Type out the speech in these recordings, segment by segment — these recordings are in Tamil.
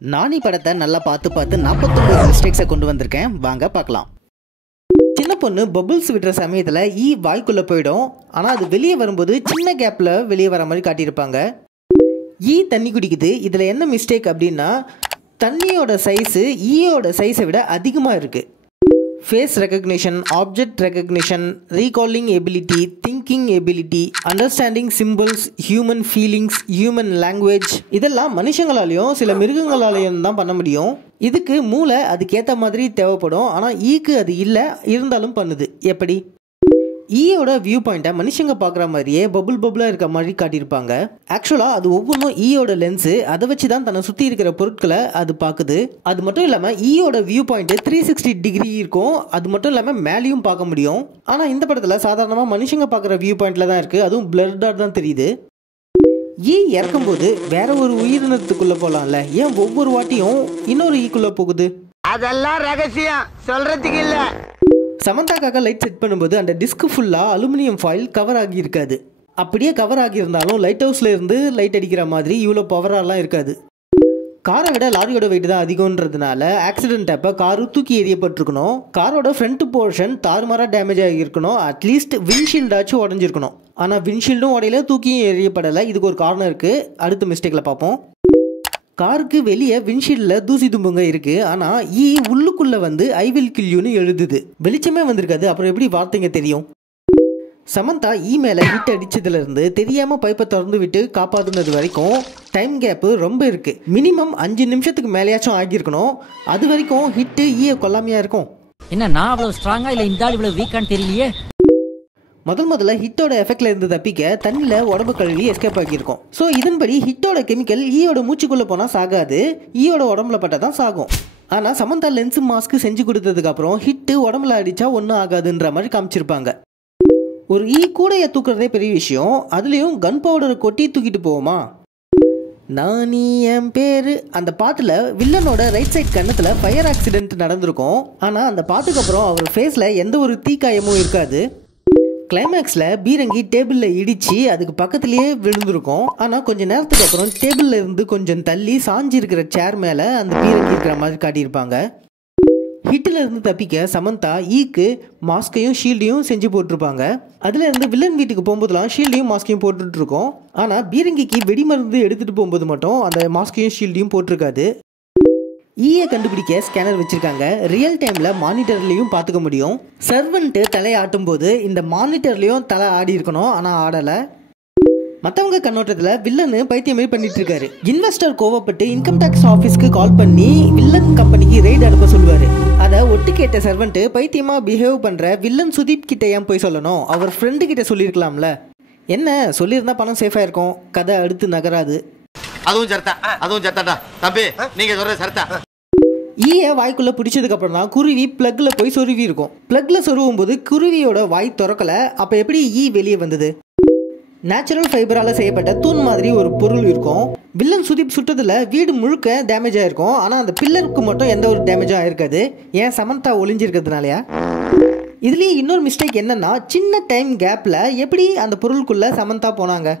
நானி படத்தை நல்லா பார்த்து 49 மிஸ்டேக்ஸை கொண்டு வந்திருக்கேன். வாங்க பார்க்கலாம். சின்ன பொண்ணு பபுள்ஸ் விடுற சமயத்தில் வாய்க்குள்ளே போயிடும். ஆனால் அது வெளியே வரும்போது சின்ன கேப்பில் வெளியே வர மாதிரி காட்டியிருப்பாங்க. தண்ணி குடிக்குது. இதில் என்ன மிஸ்டேக் அப்படின்னா, தண்ணியோட சைஸு ஈயோட சைஸை விட அதிகமாக இருக்குது. Face recognition, object recognition, recalling ability, thinking ability, understanding symbols, human feelings, human language, இதெல்லாம் மனுஷங்களாலையும் சில மிருகங்களாலையும் தான் பண்ண முடியும். இதுக்கு மூளை அதுக்கேற்ற மாதிரி தேவைப்படும். ஆனால் ஈக்கு அது இல்லை, இருந்தாலும் பண்ணுது. எப்படி? ஈயோட வியூ பாயிண்ட்டை மனுஷங்க பார்க்குற மாதிரியே பபுளாக இருக்க மாதிரி காட்டியிருப்பாங்க. ஆக்சுவலாக அது ஒவ்வொன்றும் ஈயோட லென்ஸு. அதை வச்சு தான் தன்னை சுற்றி இருக்கிற பொருட்களை அது பார்க்குது. அது மட்டும் இல்லாமல் ஈயோட வியூ பாயிண்ட்டு 360 டிகிரி இருக்கும். அது மட்டும் இல்லாமல் மேலேயும் பார்க்க முடியும். ஆனால் இந்த படத்தில் சாதாரணமாக மனுஷங்க பார்க்குற வியூ பாயிண்டில் தான் இருக்குது. அதுவும் பிளர்டாக தான் தெரியுது. இறக்கும்போது வேற ஒரு உயிரினத்துக்குள்ளே போகலாம்ல, ஏன் ஒவ்வொரு வாட்டியும் இன்னொரு ஈக்குள்ளே போகுது? அதெல்லாம் ரகசியம், சொல்றதுக்கு இல்லை. சமந்தாக்காக லைட் செட் பண்ணும்போது அந்த டிஸ்க் ஃபுல்லாக அலுமினியம் ஃபாயில் கவர் ஆகியிருக்காது. அப்படியே கவர் ஆகியிருந்தாலும் லைட் ஹவுஸில் இருந்து லைட் அடிக்கிற மாதிரி இவ்வளோ பவராலாம் இருக்காது. காரை விட லாரியோட வெயிட் தான் அதிகம்ன்றதுனால ஆக்சிடென்ட் அப்போ காரு தூக்கி எறியப்பட்டிருக்கணும். காரோட ஃப்ரண்ட் போர்ஷன் தாறுமாறாக டேமேஜ் ஆகியிருக்கணும். அட்லீஸ்ட் விண்ட்ஷீல்டாச்சும் உடஞ்சிருக்கணும். ஆனால் விண்ட்ஷீல்டும் உடையில, தூக்கியும் எறியப்படலை. இதுக்கு ஒரு காரணம் இருக்குது. அடுத்த மிஸ்டேக்கில் பார்ப்போம். காருக்கு வெளியே விண்ட்ஷீல்டில் தூசி தும்புங்க இருக்குது. ஆனால் உள்ளுக்குள்ளே வந்து ஐ வில் கில் யூன்னு எழுதுது. வெளிச்சமே வந்திருக்காது. அப்புறம் எப்படி வார்த்தைங்க தெரியும்? சமந்தா மேலே ஹிட் அடித்ததுலேருந்து தெரியாமல் பைப்பை திறந்து விட்டு காப்பாற்றுனது வரைக்கும் டைம் கேப்பு ரொம்ப இருக்குது. மினிமம் 5 நிமிஷத்துக்கு மேலேயாச்சும் ஆகியிருக்கணும். அது வரைக்கும் ஹிட்டு கொல்லாமையாக இருக்கும். என்ன நான் அவ்வளோ ஸ்ட்ராங்காக இல்லை, இந்த ஆள் இவ்வளோ வீக்கான்னு தெரியலையே. முதல்ல ஹிட்டோட எஃபெக்ட்ல இருந்து தப்பிக்க தண்ணியில் உடம்பு கழுவி எஸ்கேப் ஆகியிருக்கும். ஸோ இதன்படி ஹிட்டோட கெமிக்கல் ஈயோட மூச்சுக்குள்ளே போனால் சாகாது, ஈயோட உடம்புல பட்டால் தான் சாகும். ஆனால் சமந்தா லென்ஸ் மாஸ்க் செஞ்சு கொடுத்ததுக்கப்புறம் ஹிட்டு உடம்புல அடித்தா ஒன்றும் ஆகாதுன்ற மாதிரி காமிச்சிருப்பாங்க. ஒரு கூடையை தூக்குறதே பெரிய விஷயம். அதுலேயும் கன் பவுடரை கொட்டி தூக்கிட்டு போவோமா? நானி என் பேரு அந்த பாட்டில் வில்லனோட ரைட் சைட் கன்னத்தில் ஃபயர் ஆக்சிடென்ட் நடந்திருக்கும். ஆனால் அந்த பாட்டுக்கு அப்புறம் அவர் ஃபேஸில் எந்த ஒரு தீக்காயமும் இருக்காது. கிளைமேக்ஸில் பீரங்கி டேபிளில் இடித்து அதுக்கு பக்கத்துலேயே விழுந்திருக்கும். ஆனால் கொஞ்சம் நேரத்துக்கு அப்புறம் டேபிளில் இருந்து கொஞ்சம் தள்ளி சாஞ்சி இருக்கிற சேர் மேலே அந்த பீரங்கி இருக்கிற மாதிரி காட்டியிருப்பாங்க. ஹிட்டில் இருந்து தப்பிக்க சமந்தா மாஸ்கையும் ஷீல்டையும் செஞ்சு போட்டிருப்பாங்க. அதில் இருந்து வில்லன் வீட்டுக்கு போகும்போதுலாம் ஷீல்டையும் மாஸ்கையும் போட்டுட்ருக்கோம். ஆனால் பீரங்கிக்கு வெடிமருந்து எடுத்துகிட்டு போகும்போது மட்டும் அந்த மாஸ்கையும் ஷீல்டையும் போட்டிருக்காது. கண்டுபிடிக்க ஸ்கேனர் வச்சிருக்காங்க. ரியல் டைம்ல மானிட்டர்லயும் பார்த்துக்க முடியும். சர்வெண்ட் தலையாட்டும் போது இந்த மானிட்டர்லயும் தலை ஆடி இருக்கணும், ஆனா ஆடல. மற்றவங்க கண்ணோட்டத்தில் வில்லனு பைத்தியமே பண்ணிட்டு இருக்காரு. இன்வெஸ்டர் கோவப்பட்டு இன்கம் டேக்ஸ் ஆஃபீஸ்க்கு கால் பண்ணி வில்லன் கம்பெனிக்கு ரெய்டு அனுப்ப சொல்லுவாரு. அதை ஒட்டு கேட்ட சர்வெண்ட் பைத்தியமா பிஹேவ் பண்ற வில்லன் சுதீப் கிட்ட ஏன் போய் சொல்லணும்? அவர் ஃப்ரெண்டு கிட்ட சொல்லியிருக்கலாம்ல. என்ன சொல்லியிருந்தா பணம் சேஃபா இருக்கும், கதை அடுத்து நகராது. அதுவும் சர்த்தா தம்பி, நீங்க சொல்றது சர்த்தா. வாய்க்குள்ள பிடிச்சதுக்கு அப்புறம் தான் குருவி பிளக்ல போய் சொருவி இருக்கும். பிளக்ல சொருவும் போது குருவியோட வாய் திறக்கல. அப்ப எப்படி வெளியே வந்தது? நேச்சுரல் ஃபைபரால செய்யப்பட்ட தூண் மாதிரி ஒரு பொருள் இருக்கும். வில்லன் சுதீப் சுட்டதுல வீடு முழுக்க டேமேஜ் ஆயிருக்கும். ஆனா அந்த பில்லருக்கு மட்டும் எந்த ஒரு டேமேஜும் ஆயிருக்காது. ஏன்? சமந்தா ஒளிஞ்சிருக்கிறதுனாலயா? இதுலயே இன்னொரு மிஸ்டேக் என்னன்னா, சின்ன டைம் கேப்ல எப்படி அந்த பொருளுக்குள்ள சமந்தா போனாங்க?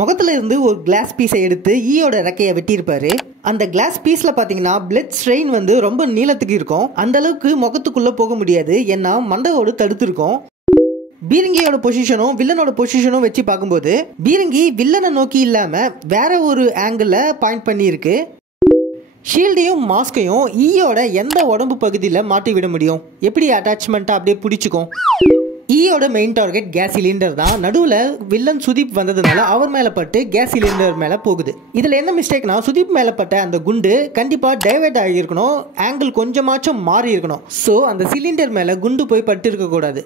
முகத்துல இருந்து ஒரு கிளாஸ் பீஸை எடுத்து ரெக்கையை வெட்டியிருப்பாரு. அந்த கிளாஸ் பீஸ்ல பாத்தீங்கன்னா பிளட் ஸ்ட்ரெயின் வந்து ரொம்ப நீளத்துக்கு இருக்கும். அந்த அளவுக்கு முகத்துக்குள்ள போக முடியாது, ஏன்னா மண்டையோடு தடுத்துருக்கும். பீரங்கியோட பொசிஷனும் வில்லனோட பொசிஷனும் வச்சு பார்க்கும்போது பீரங்கி வில்லனை நோக்கி இல்லாம வேற ஒரு ஆங்கிள் பாயிண்ட் பண்ணி இருக்கு. ஷீல்டையும் மாஸ்கையும் எந்த உடம்பு பகுதியில் மாட்டி விட முடியும்? எப்படி அட்டாச்மெண்ட்டா அப்படியே பிடிச்சிக்கும்? மெயின் டார்கெட் கேஸ் சிலிண்டர் தான். நடுவில் வில்லன் சுதீப் வந்ததுனால அவர் மேலே பட்டு கேஸ் சிலிண்டர் மேலே போகுது. இதில் என்ன மிஸ்டேக்னா, சுதீப் மேலே பட்ட அந்த குண்டு கண்டிப்பாக டைவர்ட் ஆகியிருக்கணும், ஆங்கிள் கொஞ்சமாச்சும் மாறி இருக்கணும். ஸோ அந்த சிலிண்டர் மேலே குண்டு போய் பட்டு இருக்கக்கூடாது.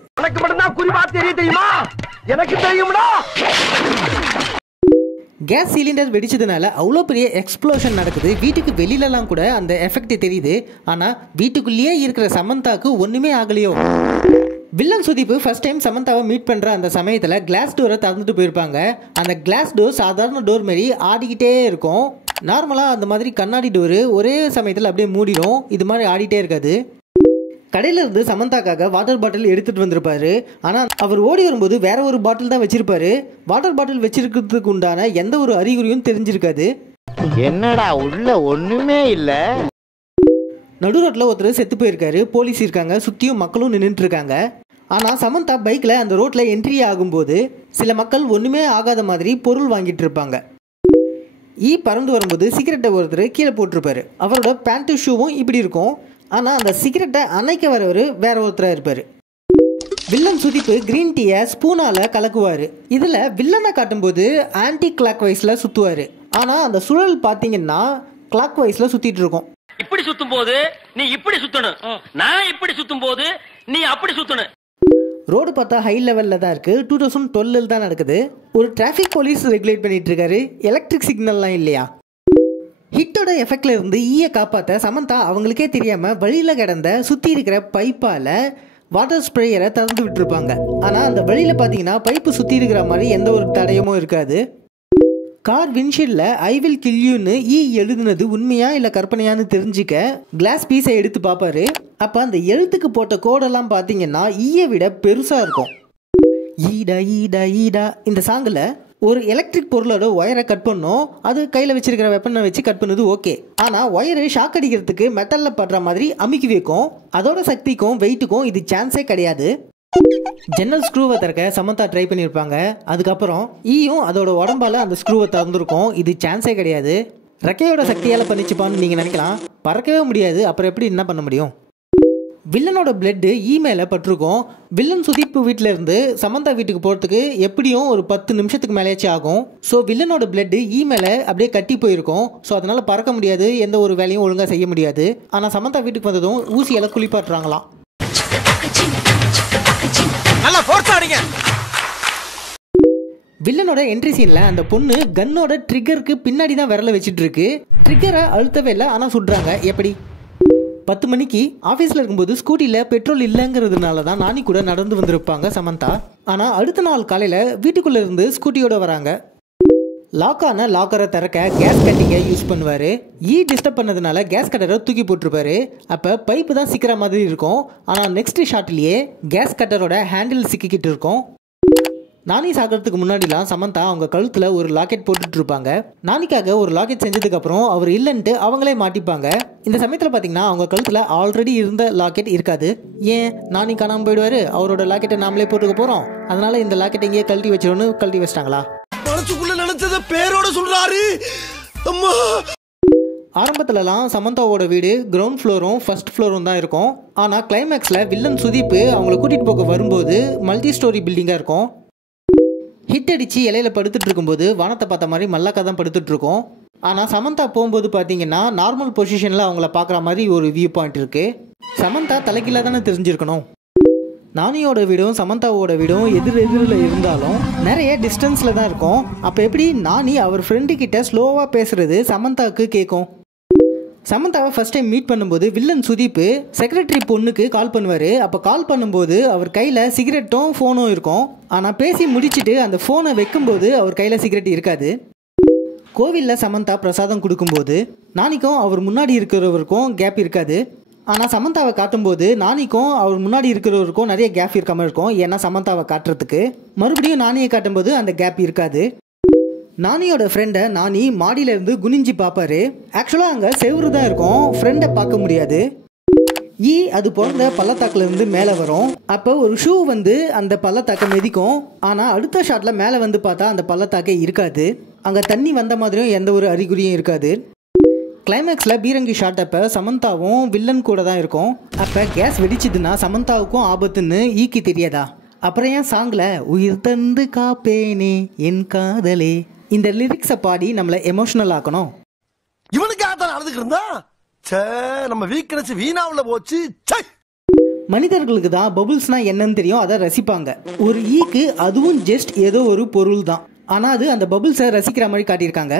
கேஸ் சிலிண்டர் வெடிச்சதுனால அவ்வளோ பெரிய எக்ஸ்ப்ளோஷன் நடக்குது. வீட்டுக்கு வெளியிலலாம் கூட அந்த எஃபெக்ட் தெரியுது. ஆனால் வீட்டுக்குள்ளேயே இருக்கிற சமந்தாக்கு ஒன்றுமே ஆகலையோ? வில்லன் சுதீப் ஃபர்ஸ்ட் டைம் சமந்தாவை மீட் பண்ணுற அந்த சமயத்தில் கிளாஸ் டோரை திறந்துட்டு போயிருப்பாங்க. அந்த கிளாஸ் டோர் சாதாரண டோர் மாரி ஆடிக்கிட்டே இருக்கும். நார்மலாக அந்த மாதிரி கண்ணாடி டோரு ஒரே சமயத்தில் அப்படியே மூடிடும். இது மாதிரி ஆடிட்டே இருக்காது. கடையில இருந்து சமந்தாக்காக வாட்டர் பாட்டில் எடுத்துட்டு வந்திருப்பாரு. ஆனால் அவர் ஓடி வரும்போது வேற ஒரு பாட்டில் தான் வச்சிருப்பாரு. வாட்டர் பாட்டில் வச்சிருக்கிறதுக்கு உண்டான எந்த ஒரு அறிகுறியும் தெரிஞ்சிருக்காது. என்னடா உள்ள ஒண்ணுமே இல்ல. நடு ரோட்டில் ஒருத்தர் செத்து போயிருக்காரு. போலீஸ் இருக்காங்க, சுற்றியும் மக்களும் நின்றுட்டு இருக்காங்க. ஆனால் சமந்தா பைக்கில் அந்த ரோட்டில் என்ட்ரி ஆகும்போது சில மக்கள் ஒன்றுமே ஆகாத மாதிரி பொருள் வாங்கிட்டு இருப்பாங்க. பறந்து வரும்போது சிகரெட்டை ஒருத்தர் கீழே போட்டிருப்பாரு. அவரோட பேண்ட்டு ஷூவும் இப்படி இருக்கும். ஆனால் அந்த சிகரெட்டை அணைக்க வரவர் வேற ஒருத்தராக இருப்பார். வில்லன் சுதிப்பு கிரீன் டீயை ஸ்பூனால் கலக்குவார். இதில் வில்லனை காட்டும்போது ஆன்டி கிளாக் வைஸில் சுற்றுவார். ஆனால் அந்த சுழல் பார்த்தீங்கன்னா கிளாக் வைஸில் சுற்றிட்டு இருக்கும். இப்படி சுத்தும் போது நீ இப்படி சுத்தணும், நான் இப்படி சுத்தும் போது நீ அப்படி சுத்தணும். ரோடு பார்த்தா ஹை லெவலில் தான் இருக்குது. 2012 தான் நடக்குது. ஒரு டிராஃபிக் போலீஸ் ரெகுலேட் பண்ணிட்டு இருக்காரு. எலக்ட்ரிக் சிக்னல்லாம் இல்லையா. ஹிட்டோட எஃபெக்ட்ல இருந்து ஈயை காப்பாற்ற சமந்தா அவங்களுக்கே தெரியாமல் வழியில் கிடந்த சுற்றி இருக்கிற பைப்பால் வாட்டர் ஸ்ப்ரேயரை திறந்து விட்டுருப்பாங்க. ஆனால் அந்த வழியில் பார்த்தீங்கன்னா பைப்பு சுற்றி இருக்கிற மாதிரி எந்த ஒரு தடயமும் இருக்காது. கார் விண்ஷீல்டில் ஐ வில் கில் யூன்னு எழுதுனது உண்மையா இல்லை கற்பனையான்னு தெரிஞ்சுக்க கிளாஸ் பீஸை எடுத்து பார்ப்பாரு. அப்போ அந்த எழுத்துக்கு போட்ட கோடெல்லாம் பார்த்தீங்கன்னா ஈயை விட பெருசாக இருக்கும். ஈடா ஈடா ஈடா இந்த சாங்கில் ஒரு எலக்ட்ரிக் பொருளோட ஒயரை கட் பண்ணோம். அது கையில் வச்சிருக்கிற வெப்பனை வச்சு கட் பண்ணுது ஓகே. ஆனால் ஒயரு ஷாக் அடிக்கிறதுக்கு மெட்டலில் படுற மாதிரி அமுக்கி வைக்கும். அதோட சக்திக்கும் வெயிட்டுக்கும் இது சான்ஸே கிடையாது. ஜன்னல் ஸ்க்ரூவை திறக்க சமந்தா ட்ரை பண்ணியிருப்பாங்க. அதுக்கப்புறம் அதோட உடம்பால் அந்த ஸ்க்ரூவை திறந்துருக்கும். இது சான்ஸே கிடையாது. ரெக்கையோட சக்தியால் பண்ணிச்சுப்பான்னு நீங்கள் நினைக்கலாம். பறக்கவே முடியாது. அப்புறம் எப்படி என்ன பண்ண முடியும். வில்லனோட பிளட்டு மேலே பட்டிருக்கும். வில்லன் சுதீப் வீட்டில் இருந்து சமந்தா வீட்டுக்கு போகிறதுக்கு எப்படியும் ஒரு 10 நிமிஷத்துக்கு மேலேயாச்சு ஆகும். ஸோ வில்லனோட பிளட்டு மேலே அப்படியே கட்டி போயிருக்கும். ஸோ அதனால் பறக்க முடியாது, எந்த ஒரு வேலையும் ஒழுங்காக செய்ய முடியாது. ஆனால் சமந்தா வீட்டுக்கு வந்ததும் ஊசியால் குளிப்பாட்டுறாங்களாம். வில்லனோட என்ட்ரி சீன்ல அந்த பொண்ணு கன்னோட ட்ரிகருக்கு பின்னாடி தான் விரல வச்சுட்டு இருக்கு. ட்ரிகரை அழுத்தவே இல்லை, ஆனால் சுடுறாங்க. எப்படி 10 மணிக்கு ஆஃபீஸில் இருக்கும்போது ஸ்கூட்டியில் பெட்ரோல் இல்லைங்கிறதுனால தான் நானி கூட நடந்து வந்திருப்பாங்க சமந்தா. ஆனால் அடுத்த நாள் காலையில் வீட்டுக்குள்ளே இருந்து ஸ்கூட்டியோட வராங்க. லாக்கான லாக்கரை திறக்க கேஸ் கட்டிங்கை யூஸ் பண்ணுவார். டிஸ்டர்ப் பண்ணதுனால கேஸ் கட்டரை தூக்கி போட்டிருப்பாரு. அப்போ பைப்பு தான் சிக்கிற மாதிரி இருக்கும். ஆனால் நெக்ஸ்ட் ஷாட்லேயே கேஸ் கட்டரோட ஹேண்டில் சிக்கிக்கிட்டு இருக்கும். நானி சாகிறதுக்கு முன்னாடிலாம் சமந்தா அவங்க கழுத்தில் ஒரு லாக்கெட் போட்டுட்டு இருப்பாங்க. நானிக்காக ஒரு லாக்கெட் செஞ்சதுக்கப்புறம் அவர் இல்லைன்ட்டு அவங்களே மாட்டிப்பாங்க. இந்த சமயத்தில் பார்த்தீங்கன்னா அவங்க கழுத்தில் ஆல்ரெடி இருந்த லாக்கெட் இருக்காது. ஏன் நானி காணாமல் போயிடுவார், அவரோட லாக்கெட்டை நாமளே போட்டுக்க போகிறோம், அதனால இந்த லாக்கெட்டை இங்கேயே கழட்டி வச்சிடணும்னு கழட்டி வச்சிட்டாங்களா. பேரோட சொல்றாரு. ஆரம்பத்துலலாம் சமந்தாவோட வீடு கிரவுண்ட் ஃப்ளோரும் ஃபர்ஸ்ட் ஃப்ளோரும் தான் இருக்கும். ஆனால் கிளைமேக்ஸில் வில்லன் சுதீப் அவங்கள கூட்டிகிட்டு போக வரும்போது மல்டி ஸ்டோரி பில்டிங்காக இருக்கும். ஹிட் அடித்து இலையில படுத்துட்டு இருக்கும்போது வானத்தை பார்த்த மாதிரி மல்லாக்கா தான் படுத்துட்டு இருக்கோம். ஆனால் சமந்தா போகும்போது பார்த்தீங்கன்னா நார்மல் பொசிஷனில் அவங்கள பார்க்குற மாதிரி ஒரு வியூ பாயிண்ட் இருக்குது. சமந்தா தலைக்கீழாக தானே தெரிஞ்சிருக்கணும். நானியோட வீடும் சமந்தாவோட வீடும் எதிரில் இருந்தாலும் நிறைய டிஸ்டன்ஸில் தான் இருக்கும். அப்போ எப்படி நானி அவர் ஃப்ரெண்டு கிட்ட ஸ்லோவாக பேசுகிறது சமந்தாவுக்கு கேட்கும். சமந்தாவை ஃபர்ஸ்ட் டைம் மீட் பண்ணும்போது வில்லன் சுதீப் செக்ரட்டரி பொண்ணுக்கு கால் பண்ணுவார். அப்போ கால் பண்ணும்போது அவர் கையில் சிகரெட்டும் ஃபோனும் இருக்கும். ஆனால் பேசி முடிச்சுட்டு அந்த ஃபோனை வைக்கும்போது அவர் கையில் சிகரெட் இருக்காது. கோவிலில் சமந்தா பிரசாதம் கொடுக்கும்போது நானிக்கும் அவர் முன்னாடி இருக்கிறவருக்கும் கேப் இருக்காது. ஆனால் சமந்தாவை காட்டும்போது நானிக்கும் அவர் முன்னாடி இருக்கிறவருக்கும் நிறைய கேப் இருக்காமல் இருக்கும். ஏன்னா சமந்தாவை காட்டுறதுக்கு மறுபடியும் நானியை காட்டும்போது அந்த கேப் இருக்காது. நானியோட ஃப்ரெண்டை நானி மாடியிலேருந்து குனிஞ்சி பார்ப்பாரு. ஆக்சுவலாக அங்கே செவுறு தான் இருக்கும், ஃப்ரெண்டை பார்க்க முடியாது. அது பிறந்த பள்ளத்தாக்குலேருந்து மேலே வரும். அப்போ ஒரு ஷூ வந்து அந்த பள்ளத்தாக்கை மிதிக்கும். ஆனால் அடுத்த ஷாட்டில் மேலே வந்து பார்த்தா அந்த பள்ளத்தாக்கே இருக்காது. அங்கே தண்ணி வந்த மாதிரியும் எந்த ஒரு அறிகுறியும் இருக்காது. கிளைமேக்ஸில் பீரங்கி ஷாட் அப்போ சமந்தாவும் வில்லன் கூட தான் இருக்கும். அப்போ கேஸ் வெடிச்சுதுன்னா சமந்தாவுக்கும் ஆபத்துன்னு ஈக்கு தெரியாதா? அப்புறம் ஏன் சாங்கில் உயிர் தந்து காப்பேனே என் காதலே இந்த லிரிக்ஸை பாடி நம்மளை எமோஷனல் ஆக்கணும். இவனுக்காக தான் நடந்துக்கிட்டு இருந்தா நம்ம வீக்னஸ் வீணாவில் போச்சு. மனிதர்களுக்கு தான் பபுள்ஸ்னா என்னன்னு தெரியும், அதை ரசிப்பாங்க. ஒரு ஈக்கு அதுவும் ஜஸ்ட் ஏதோ ஒரு பொருள் தான். ஆனால் அது அந்த பபுள்ஸை ரசிக்கிற மாதிரி காட்டியிருக்காங்க.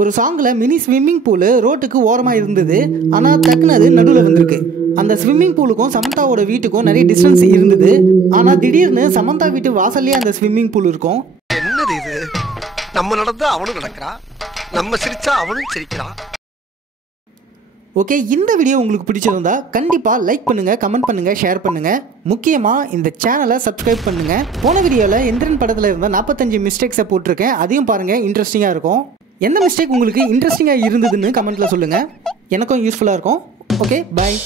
ஒரு சாங்கில் மினி ஸ்விம்மிங் பூலு ரோட்டுக்கு ஓரமாக இருந்தது. ஆனால் டக்குன்னு அது நடுவில் வந்திருக்கு. அந்த ஸ்விம்மிங் பூலுக்கும் சமந்தாவோட வீட்டுக்கும் நிறைய டிஸ்டன்ஸ் இருந்தது. ஆனால் திடீர்னு சமந்தா வீட்டு வாசல்லே அந்த ஸ்விம்மிங் பூல் இருக்கும். என்னது இது? நம்ம நடந்தா அவனும் நடக்கிறான், நம்ம சிரிச்சா அவனும் சிரிக்கிறான். ஓகே, இந்த வீடியோ உங்களுக்கு பிடிச்சிருந்தா கண்டிப்பாக லைக் பண்ணுங்கள், கமெண்ட் பண்ணுங்கள், ஷேர் பண்ணுங்கள். முக்கியமாக இந்த சேனலை சப்ஸ்கிரைப் பண்ணுங்கள். போன வீடியோவில் எந்திரன் படத்தில் இருந்த 45 மிஸ்டேக்ஸை போட்டிருக்கேன், அதையும் பாருங்கள், இன்ட்ரெஸ்டிங்காக இருக்கும். எந்த மிஸ்டேக் உங்களுக்கு இன்ட்ரெஸ்டிங்காக இருந்ததுன்னு கமெண்ட்டில் சொல்லுங்கள். எனக்கும் யூஸ்ஃபுல்லாக இருக்கும். ஓகே, பாய்.